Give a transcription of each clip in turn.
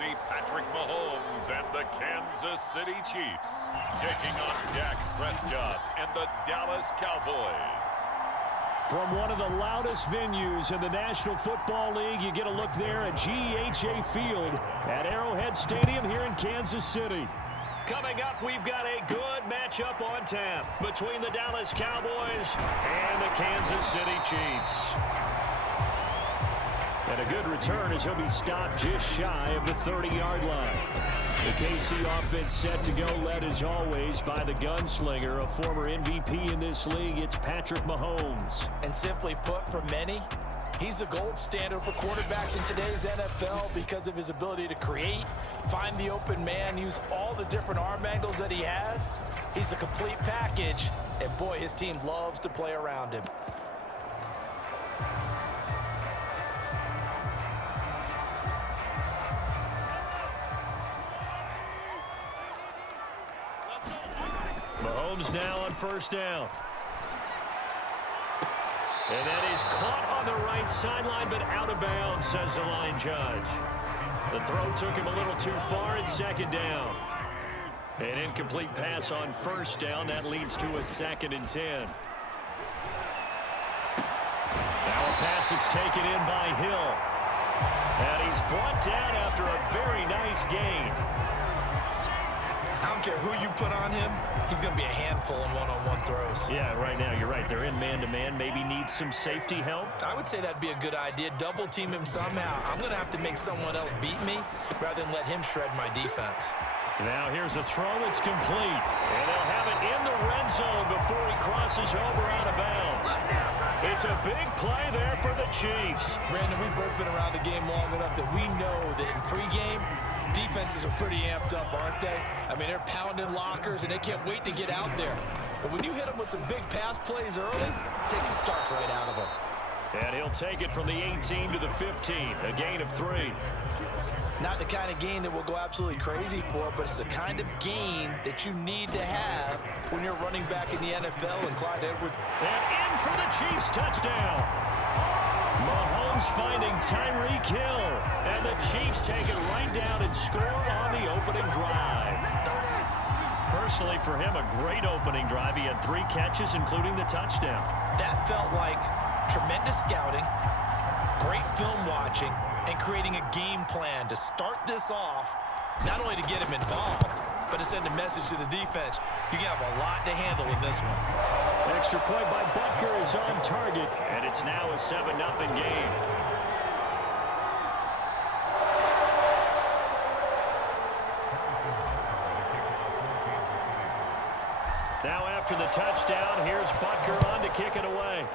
see Patrick Mahomes and the Kansas City Chiefs taking on Dak Prescott and the Dallas Cowboys. From one of the loudest venues in the National Football League, you get a look there at GEHA Field at Arrowhead Stadium here in Kansas City. Coming up, we've got a good matchup on tap between the Dallas Cowboys and the Kansas City Chiefs. And a good return as he'll be stopped just shy of the 30-yard line. The KC offense set to go, led as always by the gunslinger, a former MVP in this league. It's Patrick Mahomes. And simply put, for many, he's the gold standard for quarterbacks in today's NFL because of his ability to create, find the open man, use all the different arm angles that he has. He's a complete package, and boy, his team loves to play around him. Mahomes now on first down. And that is caught on the right sideline, but out of bounds, says the line judge. The throw took him a little too far. It's second down. An incomplete pass on first down. That leads to a 2nd and 10. Now a pass that's taken in by Hill. And he's brought down after a very nice gain. I don't care who you put on him, he's going to be a handful in one-on-one throws. Yeah, right now, you're right. They're in man-to-man. Maybe needs some safety help. I would say that'd be a good idea. Double team him somehow. I'm going to have to make someone else beat me rather than let him shred my defense. Now here's a throw that's complete. And they'll have it in the red zone before he crosses over out of bounds. It's a big play there for the Chiefs. Brandon, we've both been around the game long enough that we know that in pregame, defenses are pretty amped up, aren't they? I mean, they're pounding lockers, and they can't wait to get out there. But when you hit them with some big pass plays early, it takes the starts right out of them. And he'll take it from the 18 to the 15, a gain of 3. Not the kind of gain that we'll go absolutely crazy for, but it's the kind of gain that you need to have when you're running back in the NFL, and Clyde Edwards. And in for the Chiefs touchdown. Mahomes finding Tyreek Hill, and the Chiefs take it right down and score on the opening drive. Personally, for him, a great opening drive. He had 3 catches, including the touchdown. That felt like tremendous scouting, great film watching, and creating a game plan to start this off, not only to get him involved, but to send a message to the defense. You can have a lot to handle in this one. Extra point by Butker is on target, and it's now a 7-0 game. Now after the touchdown, here's Butker on to kick it away.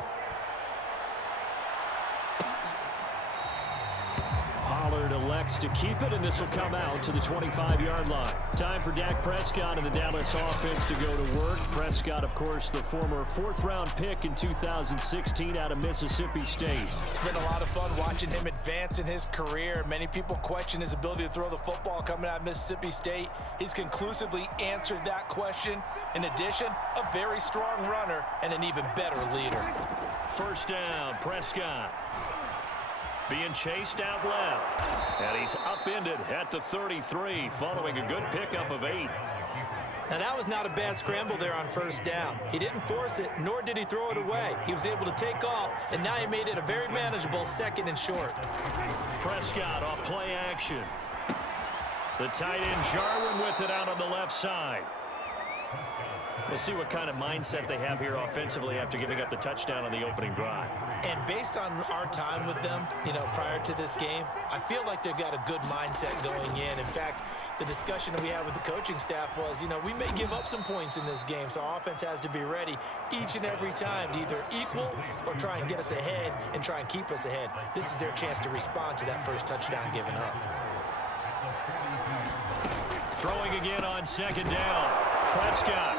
Pollard elects to keep it, and this will come out to the 25-yard line. Time for Dak Prescott and the Dallas offense to go to work. Prescott, of course, the former 4th-round pick in 2016 out of Mississippi State. It's been a lot of fun watching him advance in his career. Many people question his ability to throw the football coming out of Mississippi State. He's conclusively answered that question. In addition, a very strong runner and an even better leader. First down, Prescott. Being chased out left. And he's upended at the 33 following a good pickup of 8. Now that was not a bad scramble there on first down. He didn't force it, nor did he throw it away. He was able to take off, and now he made it a very manageable 2nd and short. Prescott off play action. The tight end Jarwin with it out on the left side. We'll see what kind of mindset they have here offensively after giving up the touchdown on the opening drive. And based on our time with them, prior to this game, I feel like they've got a good mindset going in. In fact, the discussion that we had with the coaching staff was, we may give up some points in this game, so our offense has to be ready each and every time to either equal or try and get us ahead and try and keep us ahead. This is their chance to respond to that first touchdown given up. Throwing again on 2nd down. Prescott.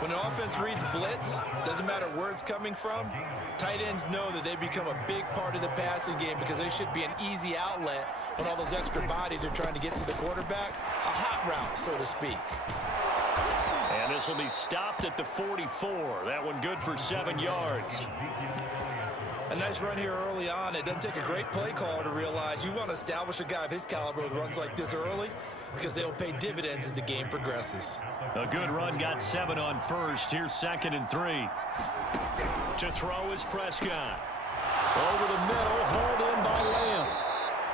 When an offense reads blitz, doesn't matter where it's coming from, tight ends know that they become a big part of the passing game because they should be an easy outlet when all those extra bodies are trying to get to the quarterback. A hot route, so to speak. And this will be stopped at the 44. That one good for 7 yards. A nice run here early on. It doesn't take a great play caller to realize you want to establish a guy of his caliber with runs like this early because they'll pay dividends as the game progresses. A good run got 7 on first. Here's 2nd and 3. To throw is Prescott. Over the middle, hauled in by Lamb.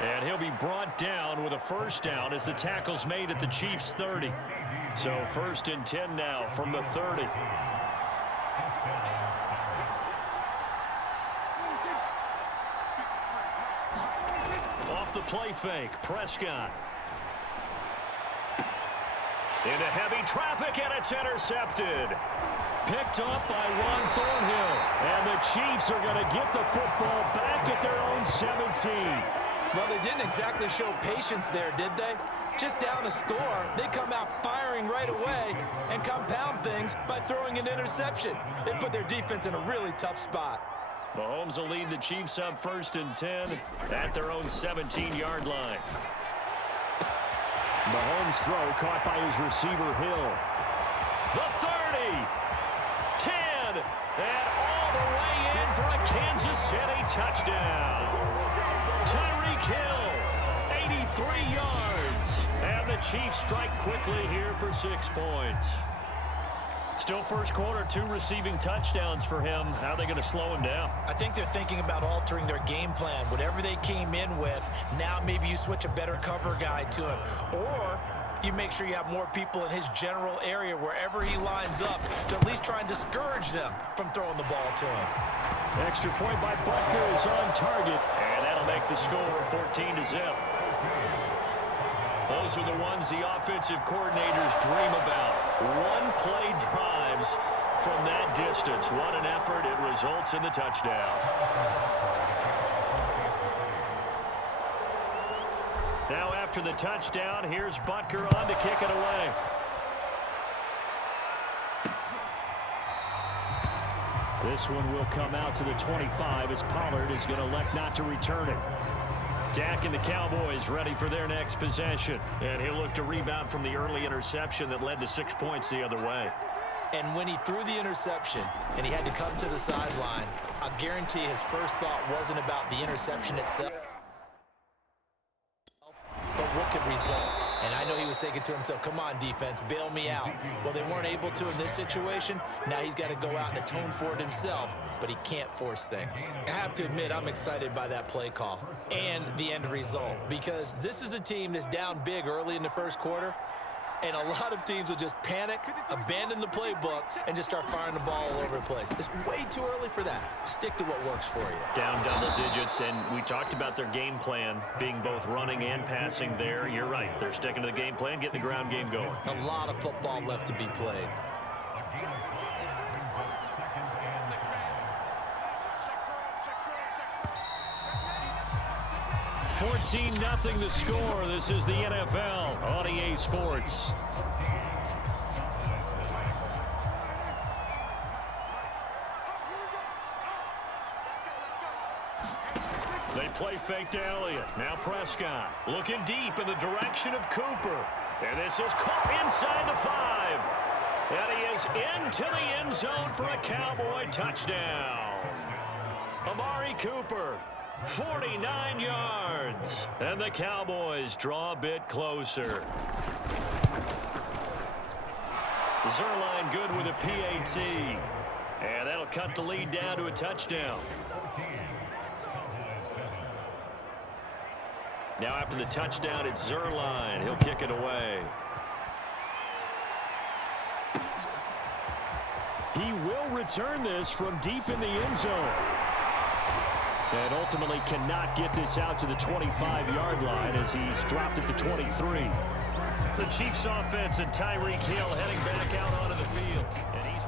And he'll be brought down with a first down as the tackle's made at the Chiefs' 30. So 1st and 10 now from the 30. Off the play fake, Prescott. Into heavy traffic, and it's intercepted. Picked off by Ron Thornhill. And the Chiefs are going to get the football back at their own 17. Well, they didn't exactly show patience there, did they? Just down a score, they come out firing right away and compound things by throwing an interception. They put their defense in a really tough spot. Mahomes will lead the Chiefs up 1st and 10 at their own 17-yard line. Mahomes' throw caught by his receiver, Hill. The 30, 10, and all the way in for a Kansas City touchdown. Tyreek Hill, 83 yards. And the Chiefs strike quickly here for 6 points. Still first quarter, 2 receiving touchdowns for him. How are they going to slow him down? I think they're thinking about altering their game plan. Whatever they came in with, now maybe you switch a better cover guy to him. Or you make sure you have more people in his general area wherever he lines up to at least try and discourage them from throwing the ball to him. Extra point by Butker is on target. And that'll make the score 14-0. Those are the ones the offensive coordinators dream about. One-play drives from that distance. What an effort. It results in the touchdown. Now after the touchdown, here's Butker on to kick it away. This one will come out to the 25 as Pollard is going to elect not to return it. Dak and the Cowboys ready for their next possession. And he'll look to rebound from the early interception that led to 6 points the other way. And when he threw the interception and he had to come to the sideline, I guarantee his first thought wasn't about the interception itself, but what could result. And I know he was thinking to himself, come on, defense, bail me out. Well, they weren't able to in this situation. Now he's got to go out and atone for it himself, but he can't force things. I have to admit, I'm excited by that play call and the end result, because this is a team that's down big early in the first quarter, and a lot of teams will just panic, abandon the playbook, and just start firing the ball all over the place. It's way too early for that. Stick to what works for you. Down double digits, and we talked about their game plan being both running and passing there. You're right. They're sticking to the game plan, getting the ground game going. A lot of football left to be played. 14-0 the score. This is the NFL on EA Sports. They play fake to Elliott. Now Prescott looking deep in the direction of Cooper. And this is caught inside the 5. And he is into the end zone for a Cowboy touchdown. Amari Cooper, 49 yards. And the Cowboys draw a bit closer. Zerline good with a PAT. And that'll cut the lead down to a touchdown. Now after the touchdown, it's Zerline. He'll kick it away. He will return this from deep in the end zone. And ultimately cannot get this out to the 25-yard line as he's dropped at the 23. The Chiefs offense and Tyreek Hill heading back out onto the field. And he's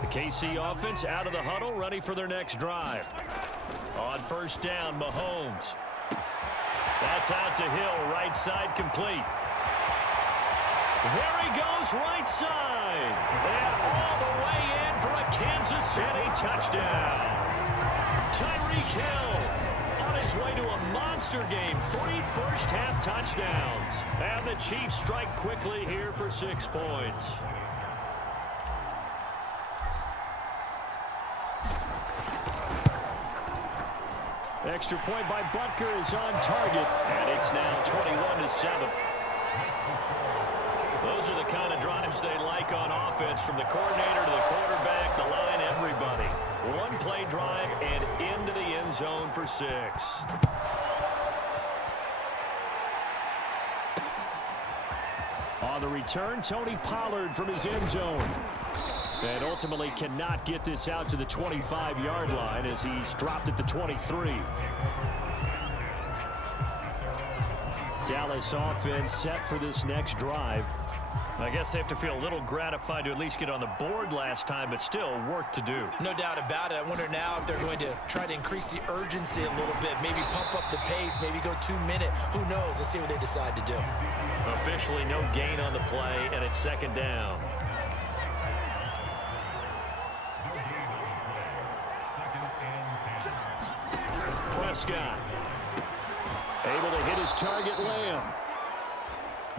the KC offense out of the huddle, ready for their next drive. On first down, Mahomes. That's out to Hill, right side complete. There he goes, right side. And all the way in for a Kansas City touchdown. Tyreek Hill on his way to a monster game. 3 first-half touchdowns. And the Chiefs strike quickly here for 6 points. Extra point by Butker is on target, and it's now 21-7. Those are the kind of drives they like on offense, from the coordinator to the quarterback, the line, everybody. One-play drive and into the end zone for 6. On the return, Tony Pollard from his end zone. And ultimately cannot get this out to the 25-yard line as he's dropped at the 23. Dallas offense set for this next drive. I guess they have to feel a little gratified to at least get on the board last time, but still work to do. No doubt about it. I wonder now if they're going to try to increase the urgency a little bit, maybe pump up the pace, maybe go 2-minute. Who knows? Let's see what they decide to do. Officially no gain on the play, and it's second down. Prescott able to hit his target, Lamb.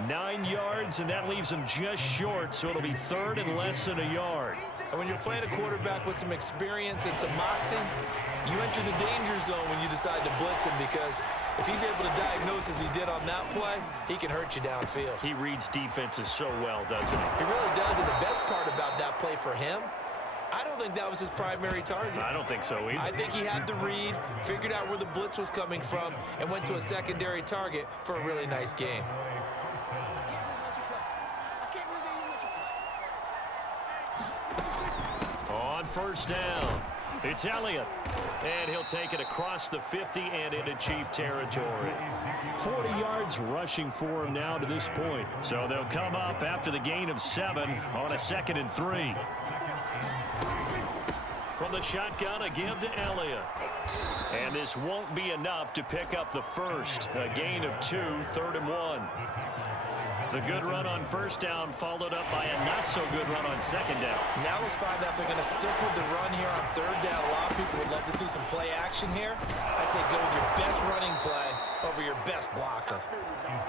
9 yards, and that leaves him just short, so it'll be third and less than a yard. And when you're playing a quarterback with some experience and some moxie, you enter the danger zone when you decide to blitz him, because if he's able to diagnose as he did on that play, he can hurt you downfield. He reads defenses so well, doesn't he? He really does, and the best part about that play for him, I don't think that was his primary target. I don't think so either. I think he had the read, figured out where the blitz was coming from, and went to a secondary target for a really nice gain. On first down, it's Elliott. And he'll take it across the 50 and into Chief territory. 40 yards rushing for him now to this point. So they'll come up after the gain of 7 on a 2nd and 3. From the shotgun, a give to Elliott. And this won't be enough to pick up the first. A gain of 2, 3rd and 1. The good run on first down followed up by a not-so-good run on second down. Now let's find out if they're going to stick with the run here on third down. A lot of people would love to see some play action here. I say go with your best running play over your best blocker.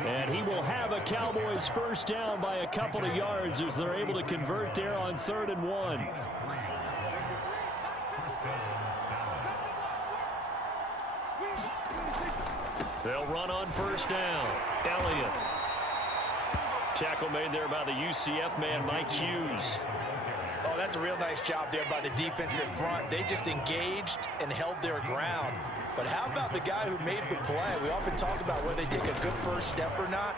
And he will have a Cowboys first down by a couple of yards as they're able to convert there on 3rd and 1. They'll run on first down. Elliott. Tackle made there by the UCF man, Mike Hughes. Oh, that's a real nice job there by the defensive front. They just engaged and held their ground. But how about the guy who made the play? We often talk about whether they take a good first step or not.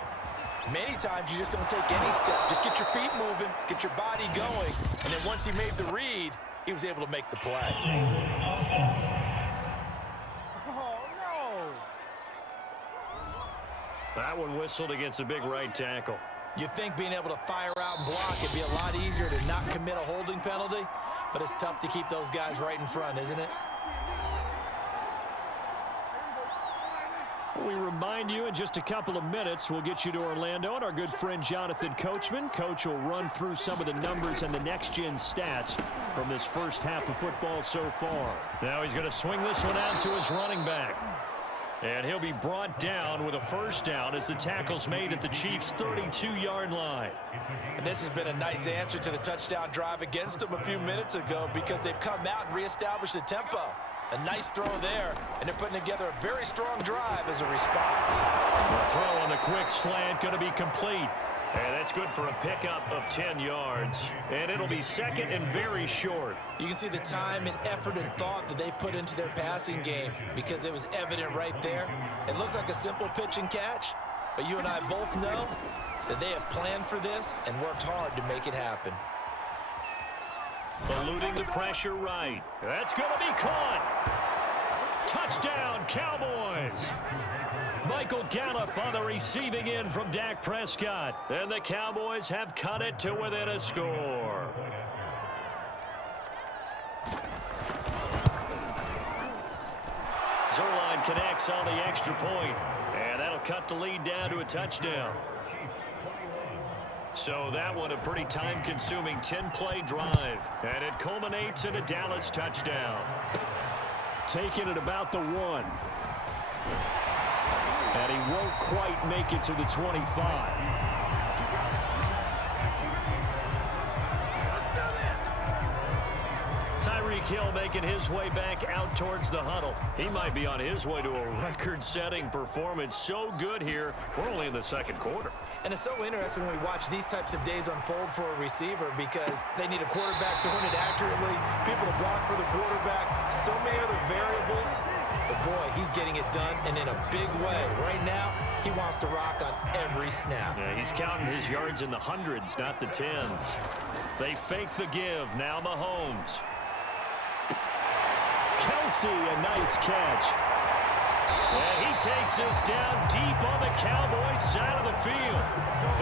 Many times you just don't take any step. Just get your feet moving, get your body going, and then once he made the read, he was able to make the play. That one whistled against a big right tackle. You'd think being able to fire out and block it'd be a lot easier to not commit a holding penalty, but it's tough to keep those guys right in front, isn't it? We remind you in just a couple of minutes, we'll get you to Orlando and our good friend Jonathan Coachman. Coach will run through some of the numbers and the next-gen stats from this first half of football so far. Now he's going to swing this one out to his running back. And he'll be brought down with a first down as the tackle's made at the Chiefs' 32-yard line. And this has been a nice answer to the touchdown drive against them a few minutes ago, because they've come out and reestablished the tempo. A nice throw there, and they're putting together a very strong drive as a response. The throw on the quick slant going to be complete. And that's good for a pickup of 10 yards. And it'll be second and very short. You can see the time and effort and thought that they've put into their passing game, because it was evident right there. It looks like a simple pitch and catch, but you and I both know that they have planned for this and worked hard to make it happen. Eluding the pressure right. That's going to be caught. Touchdown, Cowboys. Michael Gallup on the receiving end from Dak Prescott. And the Cowboys have cut it to within a score. Zerline connects on the extra point, and that'll cut the lead down to a touchdown. So that one a pretty time-consuming 10-play drive, and it culminates in a Dallas touchdown. Taking it about the 1. And he won't quite make it to the 25. Tyreek Hill making his way back out towards the huddle. He might be on his way to a record-setting performance. So good here. We're only in the second quarter. And it's so interesting when we watch these types of days unfold for a receiver because they need a quarterback throwing it accurately, people to block for the quarterback, so many other variables. But, boy, he's getting it done, and in a big way. Right now, he wants to rock on every snap. Yeah, he's counting his yards in the hundreds, not the tens. They fake the give. Now Mahomes. Kelsey, a nice catch. And he takes us down deep on the Cowboys side of the field.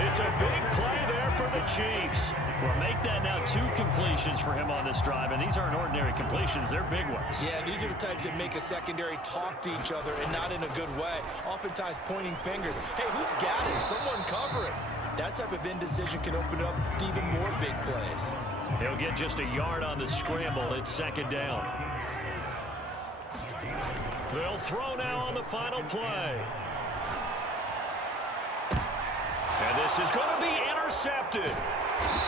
It's a big play there for the Chiefs. Well, make that now 2 completions for him on this drive, and these aren't ordinary completions. They're big ones. Yeah, these are the types that make a secondary talk to each other and not in a good way. Oftentimes pointing fingers. Hey, who's got it? Someone cover it. That type of indecision can open up to even more big plays. He'll get just a yard on the scramble. It's second down. They'll throw now on the final play. And this is going to be intercepted.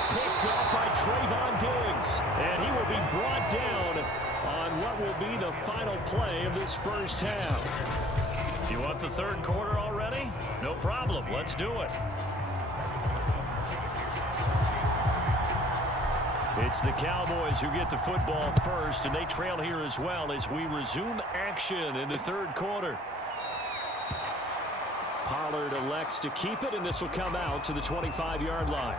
Picked up by Trayvon Diggs. And he will be brought down on what will be the final play of this first half. You want the third quarter already? No problem. Let's do it. It's the Cowboys who get the football first, and they trail here as well as we resume action in the third quarter. Pollard elects to keep it, and this will come out to the 25-yard line.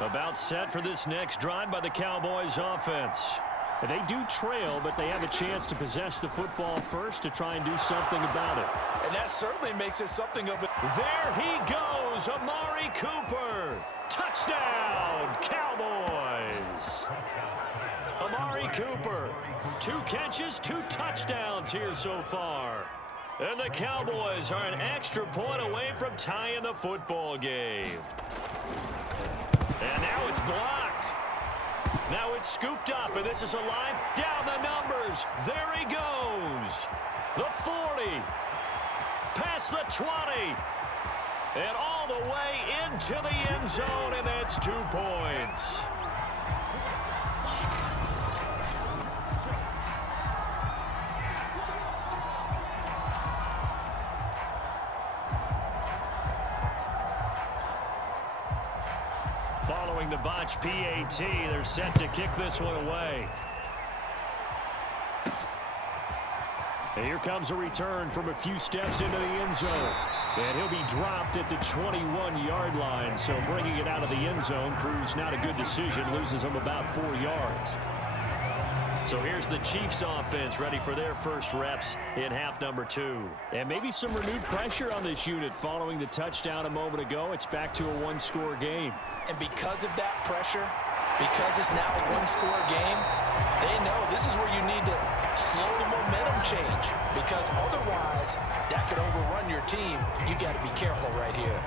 About set for this next drive by the Cowboys offense. They do trail, but they have a chance to possess the football first to try and do something about it. And that certainly makes it something of a... There he goes, Amari Cooper. Touchdown, Cowboys. Amari Cooper, 2 catches, 2 touchdowns here so far. And the Cowboys are an extra point away from tying the football game. And now it's blocked. Now it's scooped up, and this is alive. Down the numbers. There he goes. The 40. Past the 20. And all the way into the end zone, and that's 2 points. Following the botch PAT, they're set to kick this one away. And here comes a return from a few steps into the end zone. And he'll be dropped at the 21-yard line. So bringing it out of the end zone proves not a good decision. Loses him about 4 yards. So here's the Chiefs offense ready for their first reps in half number 2. And maybe some renewed pressure on this unit following the touchdown a moment ago. It's back to a 1-score game. And because of that pressure, because it's now a 1-score game, they know this is where you need to slow the momentum change. Because otherwise, that could overrun your team. You've got to be careful right here.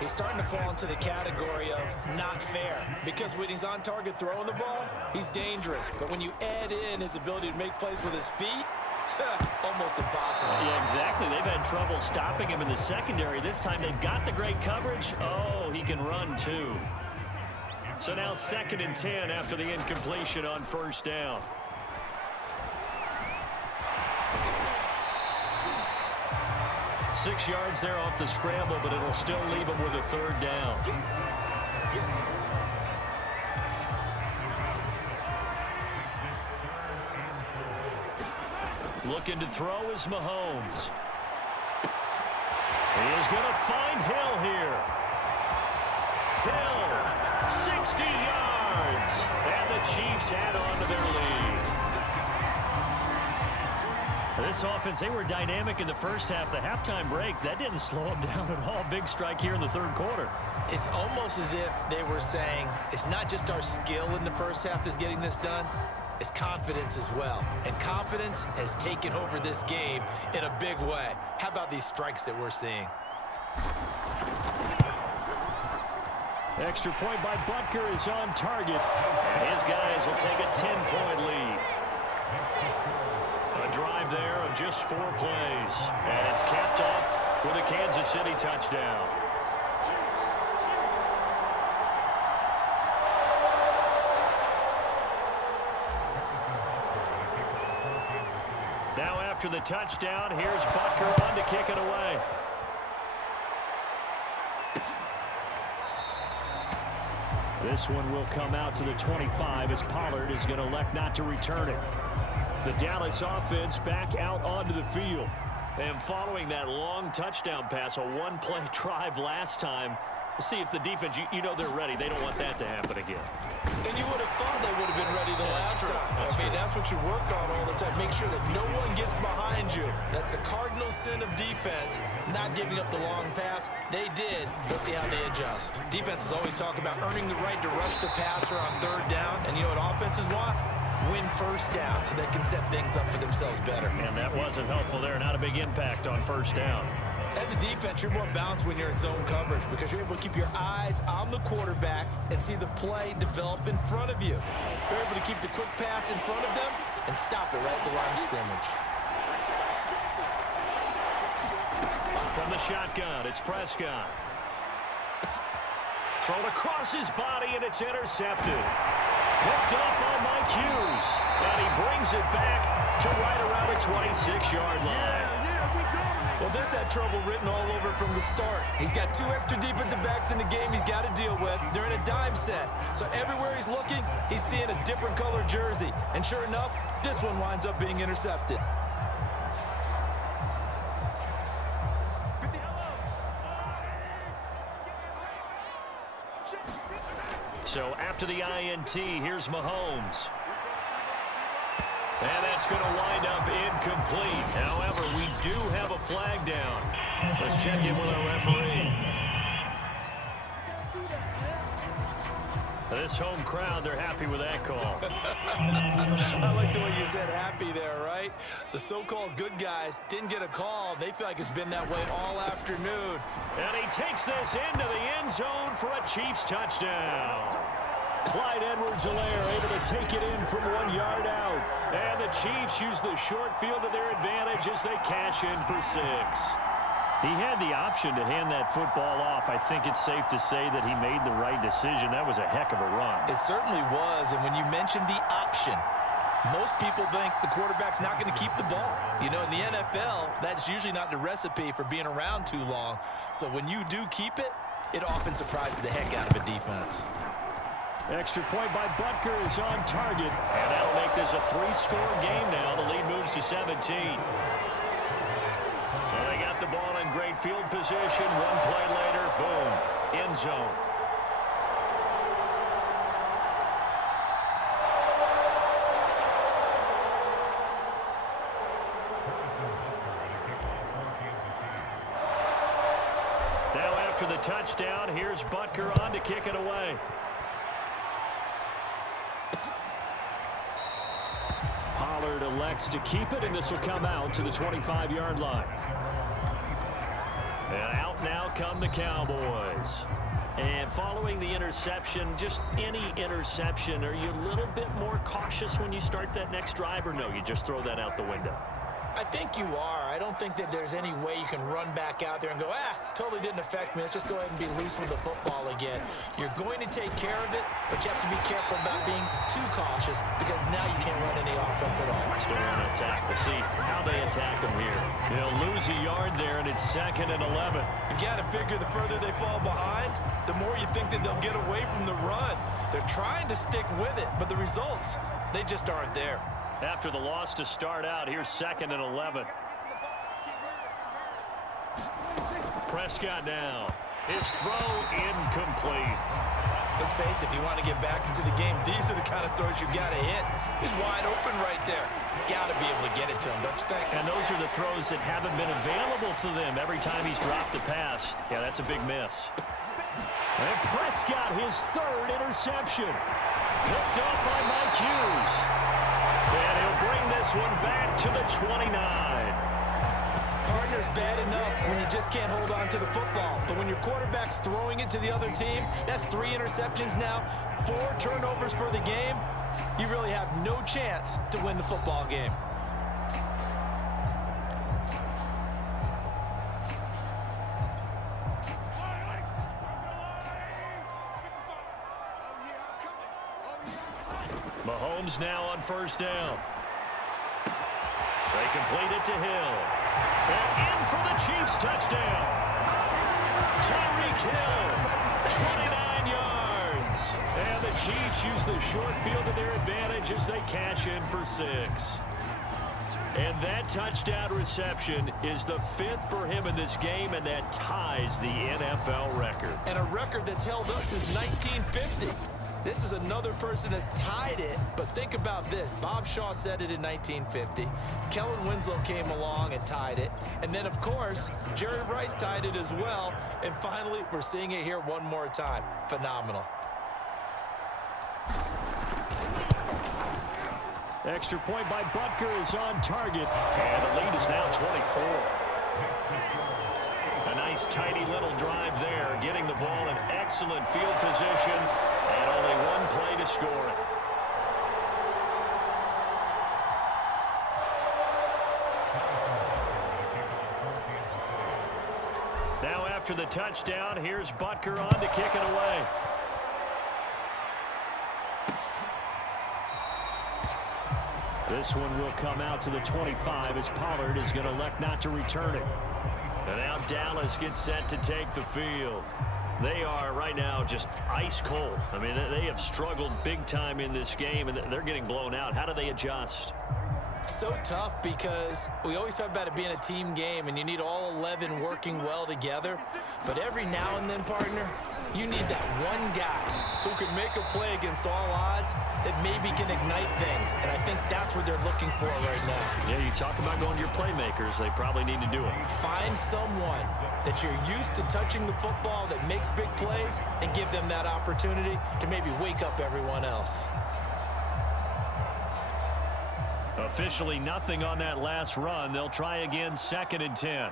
He's starting to fall into the category of not fair. Because when he's on target throwing the ball, he's dangerous. But when you add in his ability to make plays with his feet, almost impossible. Yeah, exactly. They've had trouble stopping him in the secondary. This time they've got the great coverage. Oh, he can run too. So now 2nd and 10 after the incompletion on first down. Six yards there off the scramble, but it'll still leave him with a 3rd down. Looking to throw is Mahomes. He is going to find Hill here. Hill, 60 yards. And the Chiefs add on to their lead. This offense, they were dynamic in the first half. The halftime break, that didn't slow them down at all. Big strike here in the third quarter. It's almost as if they were saying, it's not just our skill in the first half that's getting this done. It's confidence as well. And confidence has taken over this game in a big way. How about these strikes that we're seeing? Extra point by Butker is on target. And his guys will take a 10-point lead. A drive there of just 4 plays. And it's capped off with a Kansas City touchdown. Now after the touchdown, here's Butker on to kick it away. This one will come out to the 25 as Pollard is going to elect not to return it. The Dallas offense back out onto the field. And following that long touchdown pass, a one-play drive last time, we'll see if the defense, you know they're ready. They don't want that to happen again. And you would have thought they would have been ready the last time. That's what you work on all the time. Make sure that no one gets behind you. That's the cardinal sin of defense, not giving up the long pass. They did. Let's see how they adjust. Defenses always talk about earning the right to rush the passer on third down. And you know what offenses want? Win first down so they can set things up for themselves better. And that wasn't helpful there. Not a big impact on first down. As a defense, you're more balanced when you're in zone coverage because you're able to keep your eyes on the quarterback and see the play develop in front of you. You're able to keep the quick pass in front of them and stop it right at the line of scrimmage. From the shotgun, it's Prescott. Thrown across his body, and it's intercepted. Picked up by Mike Hughes. And he brings it back to right around the 26-yard line. Well, this had trouble written all over from the start. He's got 2 extra defensive backs in the game he's got to deal with. They're in a dime set. So everywhere he's looking, he's seeing a different color jersey. And sure enough, this one winds up being intercepted. So after the INT, here's Mahomes. And that's going to wind up incomplete. However, we do have a flag down. Let's check in with our referee. This home crowd, they're happy with that call. I like the way you said happy there, right? The so-called good guys didn't get a call. They feel like it's been that way all afternoon. And he takes this into the end zone for a Chiefs touchdown. Clyde Edwards-Helaire able to take it in from 1 yard out. And the Chiefs use the short field to their advantage as they cash in for 6. He had the option to hand that football off. I think it's safe to say that he made the right decision. That was a heck of a run. It certainly was. And when you mentioned the option, most people think the quarterback's not going to keep the ball. You know, in the NFL, that's usually not the recipe for being around too long. So when you do keep it, it often surprises the heck out of a defense. Extra point by Butker is on target. And that'll make this a 3-score game now. The lead moves to 17. So they got the ball in great field position. One play later, boom, end zone. Now after the touchdown, here's Butker on to kick it away. Pollard elects to keep it, and this will come out to the 25-yard line. And out now come the Cowboys. And following the interception, just any interception, are you a little bit more cautious when you start that next drive, or no, you just throw that out the window? I think you are. I don't think that there's any way you can run back out there and go, totally didn't affect me. Let's just go ahead and be loose with the football again. You're going to take care of it, but you have to be careful about being too cautious because now you can't run any offense at all. Still on attack. We'll see how they attack them here. They'll lose a yard there, and it's 2nd and 11. You've got to figure the further they fall behind, the more you think that they'll get away from the run. They're trying to stick with it, but the results, they just aren't there. After the loss to start out, here's 2nd and 11. Prescott now. His throw incomplete. Let's face it, if you want to get back into the game, these are the kind of throws you got to hit. He's wide open right there. Got to be able to get it to him, don't you think? And those are the throws that haven't been available to them every time he's dropped a pass. Yeah, that's a big miss. And Prescott, his 3rd interception. Picked up by Mike Hughes. And he'll bring this one back to the 29. Partner's bad enough when you just can't hold on to the football. But when your quarterback's throwing it to the other team, that's 3 interceptions now, 4 turnovers for the game. You really have no chance to win the football game. Mahomes now on 1st down. They They complete it to Hill. And in for the Chiefs touchdown. Tyreek Hill, 29 yards. And the Chiefs use the short field to their advantage as they cash in for 6. And that touchdown reception is the 5th for him in this game, and that ties the NFL record. And a record that's held up since 1950. This is another person that's tied it, but think about this. Bob Shaw said it in 1950. Kellen Winslow came along and tied it. And then, of course, Jerry Rice tied it as well. And finally, we're seeing it here one more time. Phenomenal. Extra point by Butker is on target, and the lead is now 24. A nice, tidy little drive there, getting the ball in excellent field position, and only one play to score it. Now after the touchdown, here's Butker on to kick it away. This one will come out to the 25 as Pollard is going to elect not to return it. And now Dallas gets set to take the field. They are right now just ice cold. I mean, they have struggled big time in this game, and they're getting blown out. How do they adjust? So tough because we always talk about it being a team game, and you need all 11 working well together. But every now and then, partner, you need that one guy who can make a play against all odds that maybe can ignite things. And I think that's what they're looking for right now. Yeah, you talk about going to your playmakers. They probably need to do it. Find someone that you're used to touching the football that makes big plays and give them that opportunity to maybe wake up everyone else. Officially nothing on that last run. They'll try again, 2nd and 10.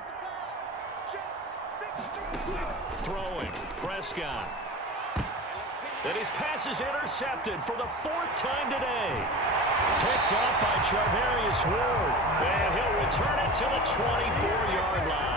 Throwing, Prescott. And his pass is intercepted for the 4th time today. Picked up by Charvarius Ward. And he'll return it to the 24-yard line.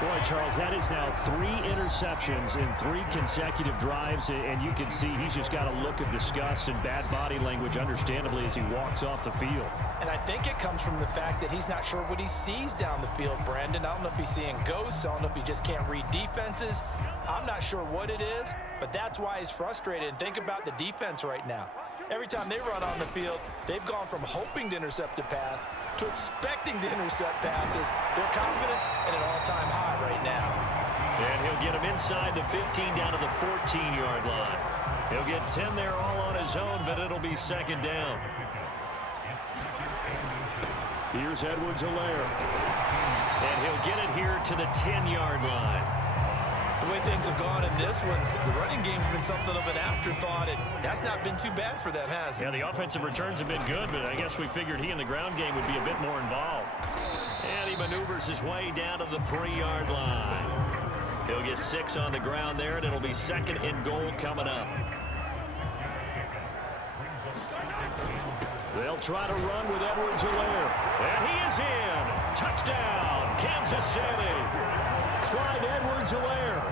Boy, Charles, that is now 3 interceptions in 3 consecutive drives, and you can see he's just got a look of disgust and bad body language, understandably, as he walks off the field. And I think it comes from the fact that he's not sure what he sees down the field, Brandon. I don't know if he's seeing ghosts. I don't know if he just can't read defenses. I'm not sure what it is, but that's why he's frustrated. And think about the defense right now. Every time they run on the field, they've gone from hoping to intercept a pass to expecting to intercept passes. Their confidence at an all-time high right now. And he'll get him inside the 15 down to the 14-yard line. He'll get 10 there all on his own, but it'll be 2nd down. Here's Edwards-Helaire. And he'll get it here to the 10-yard line. The way things have gone in this one, the running game's been something of an afterthought, and that's not been too bad for them, has it? Yeah, the offensive returns have been good, but I guess we figured he in the ground game would be a bit more involved. And he maneuvers his way down to the 3-yard line. He'll get 6 on the ground there, and it'll be 2nd and goal coming up. They'll try to run with Edwards-Helaire. And he is in. Touchdown, Kansas City. Clyde Edwards-Helaire,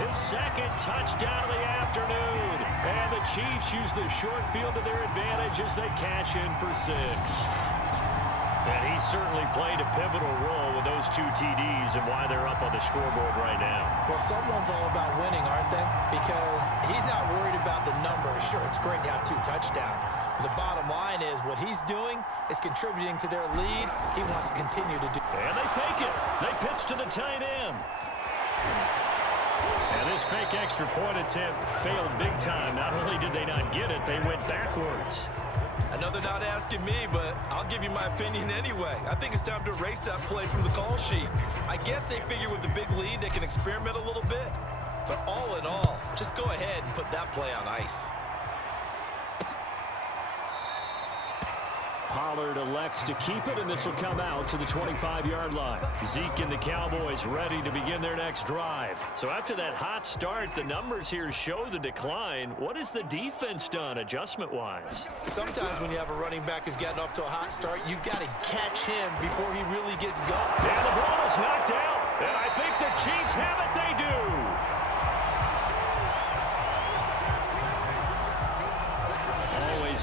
his 2nd touchdown of the afternoon. And the Chiefs use the short field to their advantage as they cash in for 6. And he certainly played a pivotal role with those 2 TDs and why they're up on the scoreboard right now. Well, someone's all about winning, aren't they? Because he's not worried about the numbers. Sure, it's great to have 2 touchdowns. But the bottom line is what he's doing is contributing to their lead. He wants to continue to do. And they fake it. They pitch to the tight end. And this fake extra point attempt failed big time. Not only did they not get it, they went backwards. Another not asking me, but I'll give you my opinion anyway. I think it's time to erase that play from the call sheet. I guess they figure with the big lead they can experiment a little bit. But all in all, just go ahead and put that play on ice. Pollard elects to keep it, and this will come out to the 25-yard line. Zeke and the Cowboys ready to begin their next drive. So after that hot start, the numbers here show the decline. What has the defense done adjustment-wise? Sometimes when you have a running back who's getting off to a hot start, you've got to catch him before he really gets going. And the ball is knocked out, and I think the Chiefs have it. They do.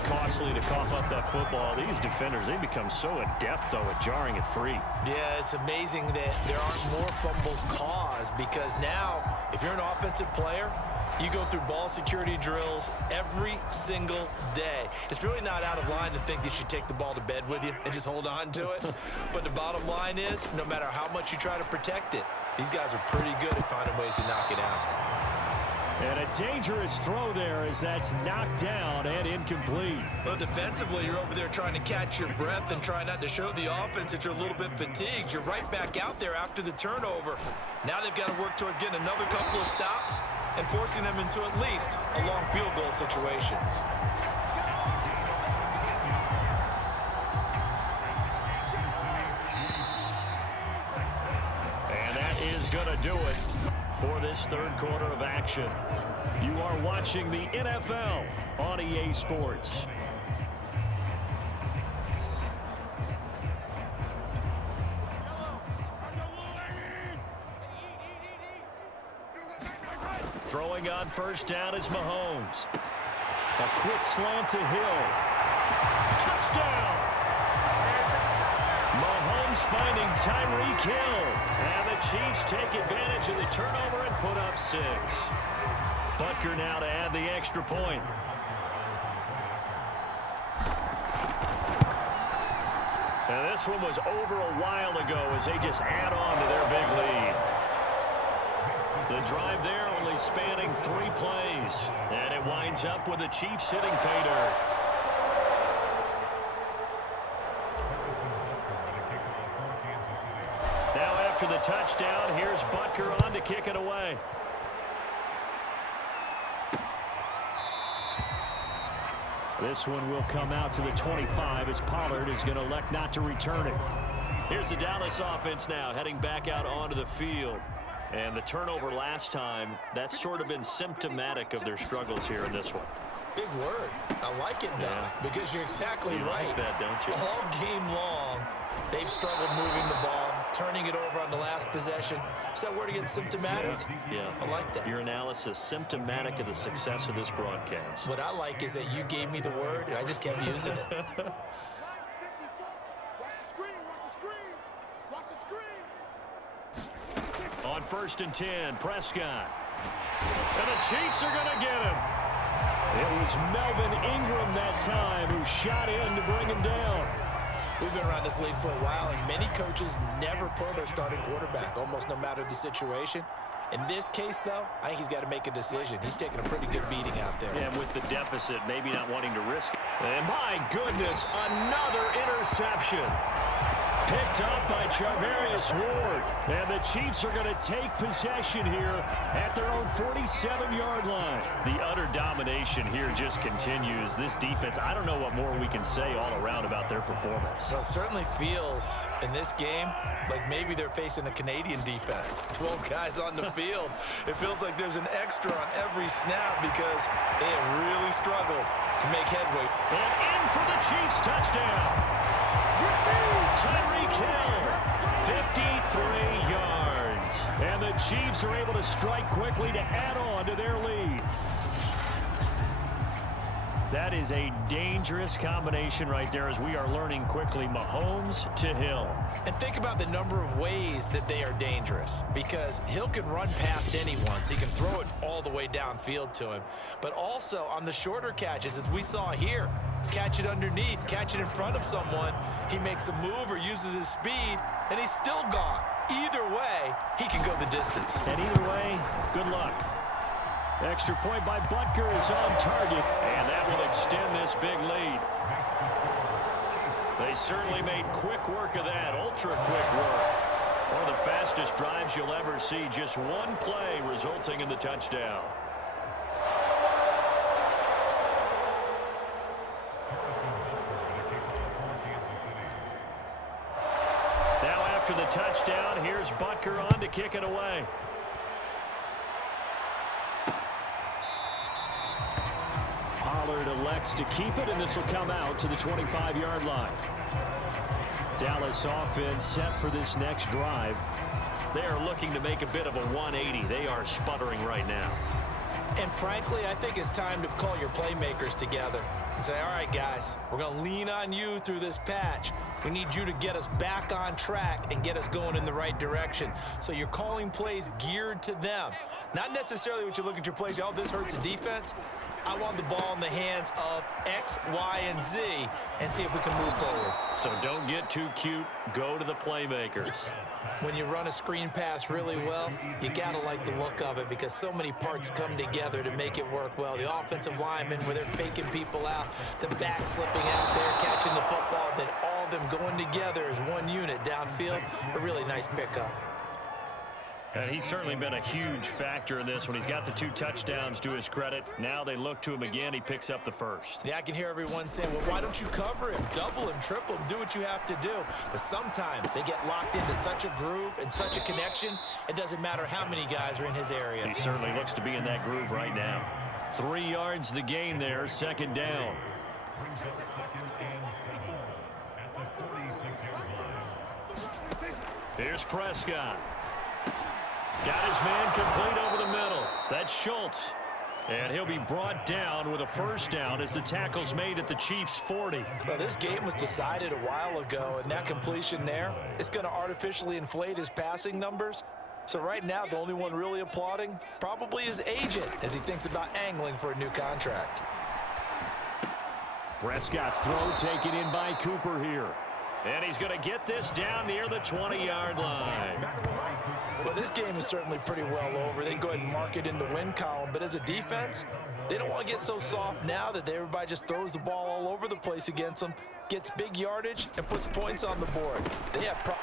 costly to cough up that football. These defenders, they become so adept, though, at jarring it free. Yeah, it's amazing that there aren't more fumbles caused because now, if you're an offensive player, you go through ball security drills every single day. It's really not out of line to think that you should take the ball to bed with you and just hold on to it. But the bottom line is, no matter how much you try to protect it, these guys are pretty good at finding ways to knock it out. And a dangerous throw there as that's knocked down and incomplete. Well, defensively, you're over there trying to catch your breath and try not to show the offense that you're a little bit fatigued. You're right back out there after the turnover. Now they've got to work towards getting another couple of stops and forcing them into at least a long field goal situation. And that is going to do it for this third quarter of action. You are watching the NFL on EA Sports. Throwing on first down is Mahomes. A quick slant to Hill. Touchdown! Mahomes finding Tyreek Hill. And the Chiefs take advantage of the turnover and put up 6. Butker now to add the extra point. And this one was over a while ago as they just add on to their big lead. The drive there only spanning 3 plays. And it winds up with the Chiefs hitting pay dirt. Now after the touchdown, here's Butker on to kick it away. This one will come out to the 25 as Pollard is going to elect not to return it. Here's the Dallas offense now heading back out onto the field. And the turnover last time, that's sort of been symptomatic of their struggles here in this one. Big word. I like it, though, because you're exactly right. Like that, don't you? All game long, they've struggled moving the ball, turning it over on the last possession. Is that word again, symptomatic? Yeah. I like that. Your analysis, symptomatic of the success of this broadcast. What I like is that you gave me the word, and I just kept using it. On 1st and 10, Prescott. And the Chiefs are going to get him. It was Melvin Ingram that time who shot in to bring him down. We've been around this league for a while, and many coaches never pull their starting quarterback, almost no matter the situation. In this case, though, I think he's got to make a decision. He's taking a pretty good beating out there. Yeah, with the deficit, maybe not wanting to risk it. And my goodness, another interception. Picked up by Charvarius Ward. And the Chiefs are going to take possession here at their own 47-yard line. The utter domination here just continues. This defense, I don't know what more we can say all around about their performance. Well, it certainly feels in this game like maybe they're facing a Canadian defense. 12 guys on the field. It feels like there's an extra on every snap because they have really struggled to make headway. And in for the Chiefs touchdown. Tyreek Hill, 53 yards. And the Chiefs are able to strike quickly to add on to their lead. That is a dangerous combination right there as we are learning quickly. Mahomes to Hill. And think about the number of ways that they are dangerous, because Hill can run past anyone, so he can throw it all the way downfield to him. But also on the shorter catches, as we saw here, catch it underneath, catch it in front of someone, he makes a move or uses his speed, and he's still gone. Either way, he can go the distance. And either way, good luck. Extra point by Butker is on target, and that will extend this big lead. They certainly made quick work of that, ultra-quick work. One of the fastest drives you'll ever see, just one play resulting in the touchdown. Now after the touchdown, here's Butker on to kick it away. Pollard elects to keep it, and this will come out to the 25-yard line. Dallas offense set for this next drive. They are looking to make a bit of a 180. They are sputtering right now. And frankly, I think it's time to call your playmakers together. and say, all right, guys, we're going to lean on you through this patch. We need you to get us back on track and get us going in the right direction. So you're calling plays geared to them. Not necessarily what you look at your plays, oh, this hurts the defense. I want the ball in the hands of X, Y, and Z and see if we can move forward. So don't get too cute. Go to the playmakers. When you run a screen pass really well, you got to like the look of it because so many parts come together to make it work well. The offensive linemen, where they're faking people out, the back slipping out there, catching the football, then all of them going together as one unit downfield. A really nice pickup. And he's certainly been a huge factor in this when he's got the 2 touchdowns to his credit. Now they look to him again. He picks up the first. Yeah, I can hear everyone saying, well, why don't you cover him, double him, triple him, do what you have to do. But sometimes they get locked into such a groove and such a connection, it doesn't matter how many guys are in his area. He certainly looks to be in that groove right now. 3 yards the gain there, second down. Here's Prescott. Got his man complete over the middle. That's Schultz. And he'll be brought down with a first down as the tackle's made at the Chiefs' 40. Well, this game was decided a while ago, and that completion there is going to artificially inflate his passing numbers. So right now, the only one really applauding probably his agent as he thinks about angling for a new contract. Prescott's throw taken in by Cooper here. And he's going to get this down near the 20-yard line. Well, this game is certainly pretty well over. They can go ahead and mark it in the win column. But as a defense, they don't want to get so soft now that everybody just throws the ball all over the place against them, gets big yardage, and puts points on the board.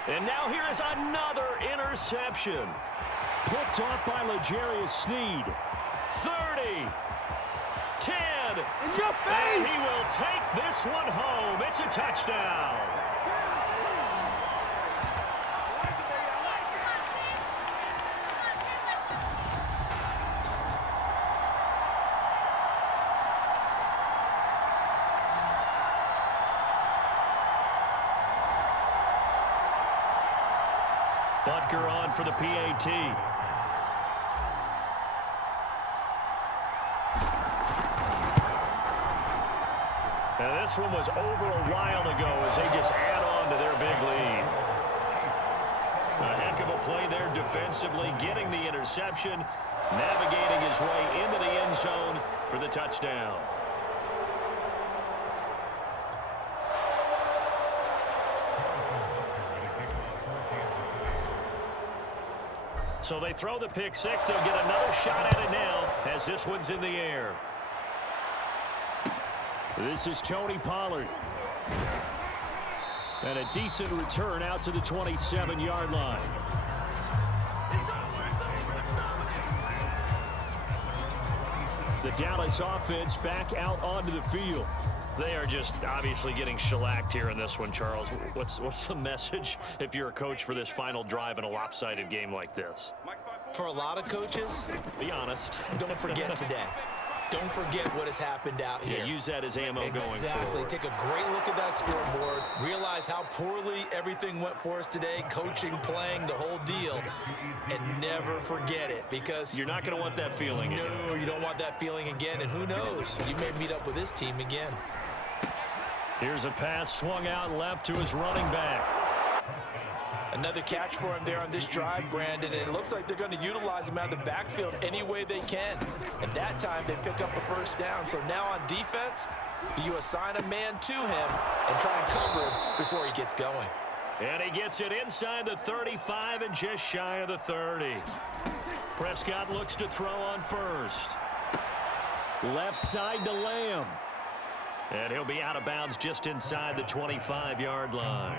And now here is another interception. Picked off by L'Jarius Sneed. 30. 10. In your face! And he will take this one home. It's a touchdown. Butker on for the PAT. Now this one was over a while ago as they just add on to their big lead. A heck of a play there defensively, getting the interception, navigating his way into the end zone for the touchdown. So they throw the pick six. They'll get another shot at it now as this one's in the air. This is Tony Pollard. And a decent return out to the 27-yard line. The Dallas offense back out onto the field. They are just obviously getting shellacked here in this one, Charles. What's the message if you're a coach for this final drive in a lopsided game like this? For a lot of coaches, be honest. Don't forget today. Don't forget what has happened out here. Yeah, use that as ammo going forward. Exactly. Take a great look at that scoreboard. Realize how poorly everything went for us today. Coaching, playing, the whole deal. And never forget it because you're not going to want that feeling again. No, you don't want that feeling again. And who knows? You may meet up with this team again. Here's a pass swung out left to his running back. Another catch for him there on this drive, Brandon, and it looks like they're going to utilize him out of the backfield any way they can. And that time, they pick up a first down. So now on defense, you assign a man to him and try and cover him before he gets going. And he gets it inside the 35 and just shy of the 30. Prescott looks to throw on first. Left side to Lamb. And he'll be out of bounds just inside the 25-yard line.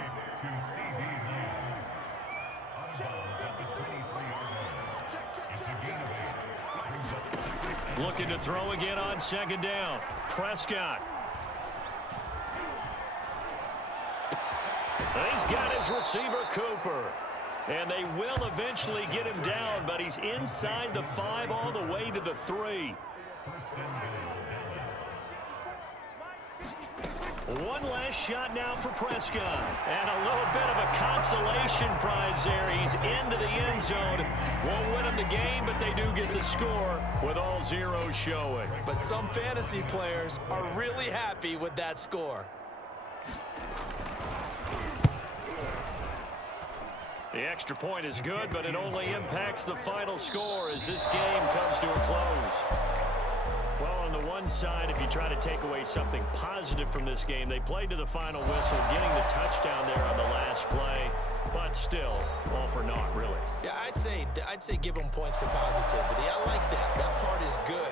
Looking to throw again on second down. Prescott. He's got his receiver, Cooper. And they will eventually get him down, but he's inside the 5 all the way to the 3. One last shot now for Prescott. And a little bit of a consolation prize there. He's into the end zone. Won't win him the game, but they do get the score with all zeros showing. But some fantasy players are really happy with that score. The extra point is good, but it only impacts the final score as this game comes to a close. Well, on the one side, if you try to take away something positive from this game, they played to the final whistle, getting the touchdown there on the last play, but still, all for naught, really. Yeah, I'd say give them points for positivity. I like that. That part is good.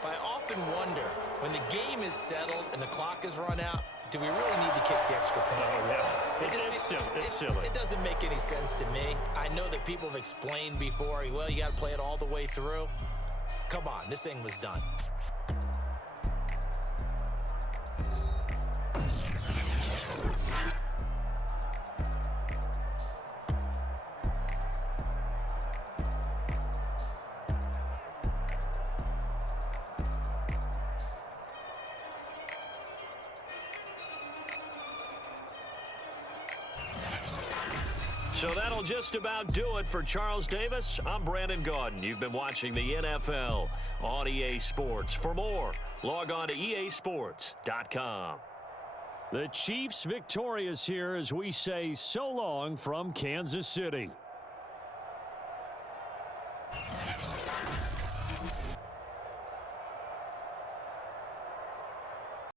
But I often wonder, when the game is settled and the clock is run out, do we really need to kick the extra point? Oh, yeah. It's silly. It's silly. It doesn't make any sense to me. I know that people have explained before, well, you got to play it all the way through. Come on, this thing was done. So that'll just about do it for Charles Davis. I'm Brandon Gaudin. You've been watching the NFL on EA Sports. For more, log on to easports.com. The Chiefs victorious here as we say so long from Kansas City.